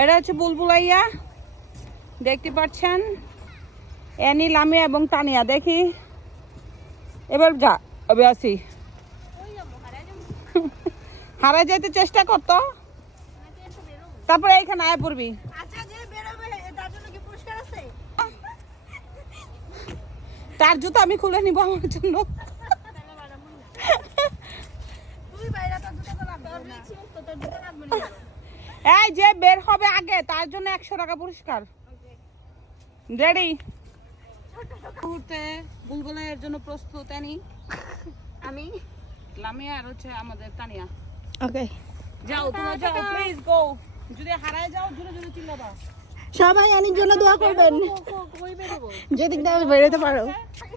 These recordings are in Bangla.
এটা হচ্ছে বুলবুলাইয়া, দেখতে পাচ্ছেন। অ্যানি, লামিয়া এবং তানিয়া। দেখি এবার যা আমি আসি। হারাই যেতে চেষ্টা করতো, তারপরে এইখানে আয় পড়বি। তার জুতো আমি খুলে নিব আমার জন্য। এই যে বের হবে আগে তার জন্য 100 টাকা পুরস্কার। রেডি? মুহূর্তে বুলবুলের জন্য প্রস্তুত অ্যানি, আমি, লামিয়া আর হচ্ছে আমাদের তানিয়া। ওকে, যাও তোমরা যাও, প্লিজ গো। যদি হারায় যাও জোরে জোরে চিল্লাবা। সবাই অ্যানির জন্য দোয়া করবেন, যদি তুমি বেরোতে পারো।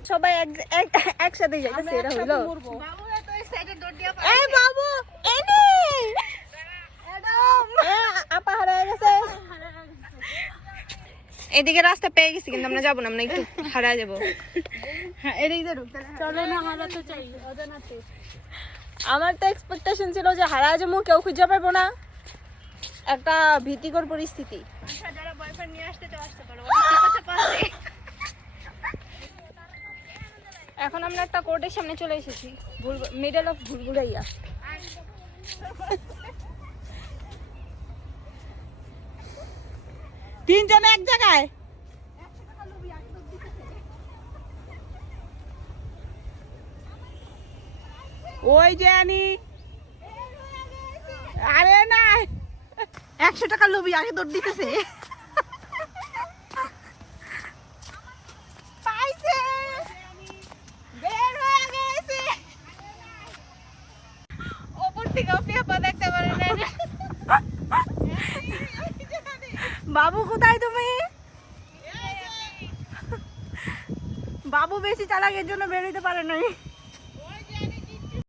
সবাই একসাথে যাইতেছে, এটা হইলো। এই বাবু, অ্যানি আপা হারায় গেছে। এদিকে রাস্তা পেয়ে গেছি, কিন্তু আমরা যাবো না, আমরা একটু হারায় যাবো। হ্যাঁ, এদিকে চলো না, হারাতে চাই অজানাতে। আমার তো এক্সপেকটেশন ছিল যে হারায় যাবো, কেউ খুঁজে পাবো না, একটা ভীতিকর পরিস্থিতি। যারা বয়ফ্রেন্ড নিয়ে আসতে চাও আসতে পারো। এখন আমরা একটা কোর্টের সামনে চলে এসেছি, মিডল অফ বুলবুলাইয়া। তিনজন এক জায়গায়। ওই যে অ্যানি, আরে না, 100 টাকা লোভি আগে দৌড় দিতেছে। পাইছে, বের হয়ে গেছে। ওপর থেকে পেপা দেখতে পারে না। বাবু কোথায় তুমি? বাবু বেশি চালাক, এর জন্য বের হইতে পারে নাই।